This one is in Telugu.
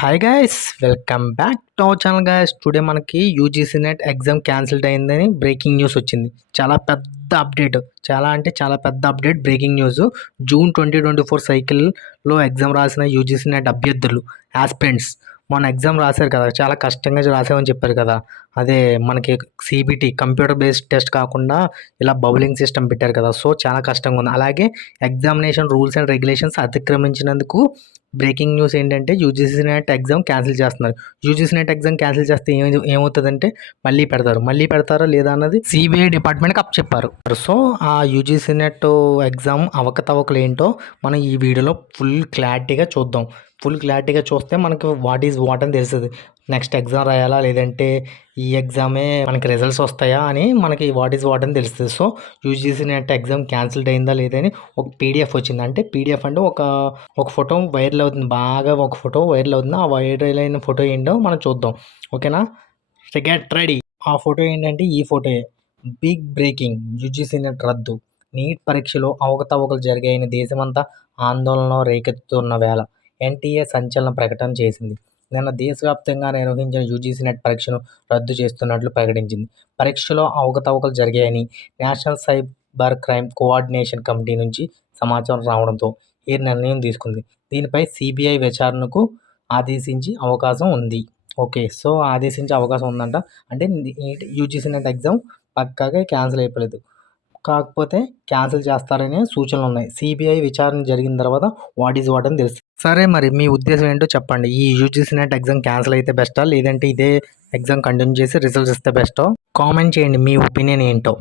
Hi guys, welcome back to our channel guys. Today మనకి యూజీసీ నెట్ ఎగ్జామ్ క్యాన్సిల్డ్ అయిందని బ్రేకింగ్ న్యూస్ వచ్చింది. చాలా పెద్ద అప్డేట్, చాలా పెద్ద అప్డేట్. Breaking news. జూన్ 2024 సైకిల్లో ఎగ్జామ్ రాసిన యూజీసీ నెట్ అభ్యర్థులు, ఆస్పిరెంట్స్ మొన్న ఎగ్జామ్ రాశారు కదా, చాలా కష్టంగా రాసామని చెప్పారు కదా. అదే మనకి సిబిటి కంప్యూటర్ బేస్డ్ టెస్ట్ కాకుండా ఇలా బౌలింగ్ సిస్టమ్ పెట్టారు కదా. సో చాలా కష్టంగా ఉంది. అలాగే ఎగ్జామినేషన్ రూల్స్ అండ్ రెగ్యులేషన్స్ అతిక్రమించినందుకు బ్రేకింగ్ న్యూస్ ఏంటంటే యూజీసీ నెట్ ఎగ్జామ్ క్యాన్సిల్ చేస్తున్నారు. యూజీసీ నెట్ ఎగ్జామ్ క్యాన్సిల్ చేస్తే ఏమవుతుందంటే మళ్ళీ పెడతారా లేదా అన్నది సిబిఐ డిపార్ట్మెంట్కి చెప్పారు. సో ఆ యూజీసీ నెట్ ఎగ్జామ్ అవకతవకలు ఏంటో మనం ఈ వీడియోలో ఫుల్ క్లారిటీగా చూద్దాం. ఫుల్ క్లారిటీగా చూస్తే మనకి వాట్ ఈజ్ వాట్ అని తెలుస్తుంది. నెక్స్ట్ ఎగ్జామ్ రాయాలా లేదంటే ఈ ఎగ్జామే మనకి రిజల్ట్స్ వస్తాయా అని మనకి వాట్ ఈజ్ వాట్ అని తెలుస్తుంది. So UGC NET exam cancelled అయిందా లేదని ఒక పీడిఎఫ్ వచ్చింది. అంటే పీడిఎఫ్ అంటే ఒక ఫోటో వైరల్ అవుతుంది, బాగా ఒక ఫోటో వైరల్ అవుతుంది. ఆ వైరల్ అయిన ఫోటో ఏంటో మనం చూద్దాం, ఓకేనా? Get ready. ఆ ఫోటో ఏంటంటే ఈ ఫోటోయే. బిగ్ బ్రేకింగ్, యూజీసీ నెట్ రద్దు, నీట్ పరీక్షలో అవకతవకలు జరిగాయని దేశమంతా ఆందోళనలో రేకెత్తుతున్న వేళ ఎన్టీఏ సంచలన ప్రకటన చేసింది. నిన్న దేశవ్యాప్తంగా నిర్వహించిన యూజీసీ నెట్ పరీక్షను రద్దు చేస్తున్నట్లు ప్రకటించింది. పరీక్షలో అవకతవకలు జరిగాయని national cyber crime coordination committee నుంచి సమాచారం రావడంతో ఈ నిర్ణయం తీసుకుంది. దీనిపై సిబిఐ విచారణకు ఆదేశించే అవకాశం ఉంది. ఓకే, సో ఆదేశించే అవకాశం ఉందంట. అంటే యూజీసీ నెట్ ఎగ్జామ్ పక్కాగా క్యాన్సిల్ అయిపోలేదు, కాకపోతే క్యాన్సిల్ చేస్తారనే సూచనలు ఉన్నాయి. సిబిఐ విచారణ జరిగిన తర్వాత వాట్ ఈజ్ వాట్ అని తెలుస్తుంది. సరే, మరి మీ ఉద్దేశం ఏంటో చెప్పండి. ఈ యూజీసీ నెట్ ఎగ్జామ్ క్యాన్సిల్ అయితే బెస్టా లేదంటే ఇదే ఎగ్జామ్ కంటిన్యూ చేసి రిజల్ట్స్ ఇస్తే బెస్టో కామెంట్ చేయండి. మీ ఒపీనియన్ ఏంటో.